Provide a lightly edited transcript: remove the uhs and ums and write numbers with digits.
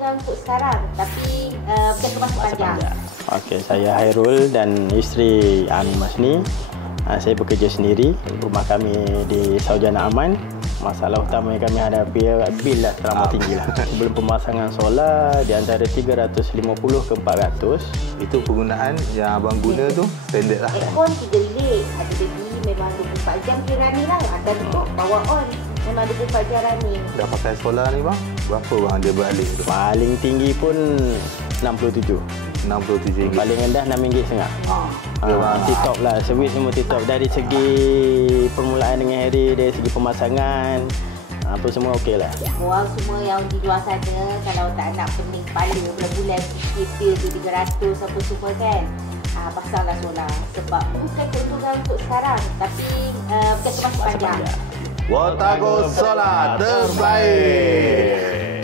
keuntungan untuk sekarang, tapi bukan masa panjang. Okey, saya Hairul dan isteri Amin Masni. Saya bekerja sendiri. Rumah kami di Saujana Aman. Masalah utama yang kami hadapi bil lah terlalu tinggi lah. Sebelum pemasangan solar di antara 350 ke 400. Itu penggunaan yang abang guna tu standard lah. Aircon 3 bilik. Ada baby memang 24 jam dia running lah. Ada tutup, power on. Memang 24 jam running. Dah pakai solar ni bang, berapa bang dia balik tu? Paling tinggi pun 67. 67 Paling rendah RM6.5. Tip-top lah. Servis semua tip-top. Dari segi permulaan dengan Harry, dari segi pemasangan, apa semua okey lah. Orang semua yang di luar sana, kalau tak nak pening kepala bulan-bulan fikir bil tu 300 apa semua kan, pasanglah solar. Sebab bukan keuntungan untuk sekarang, tapi bukan masa panjang. Watergo Solar terbaik.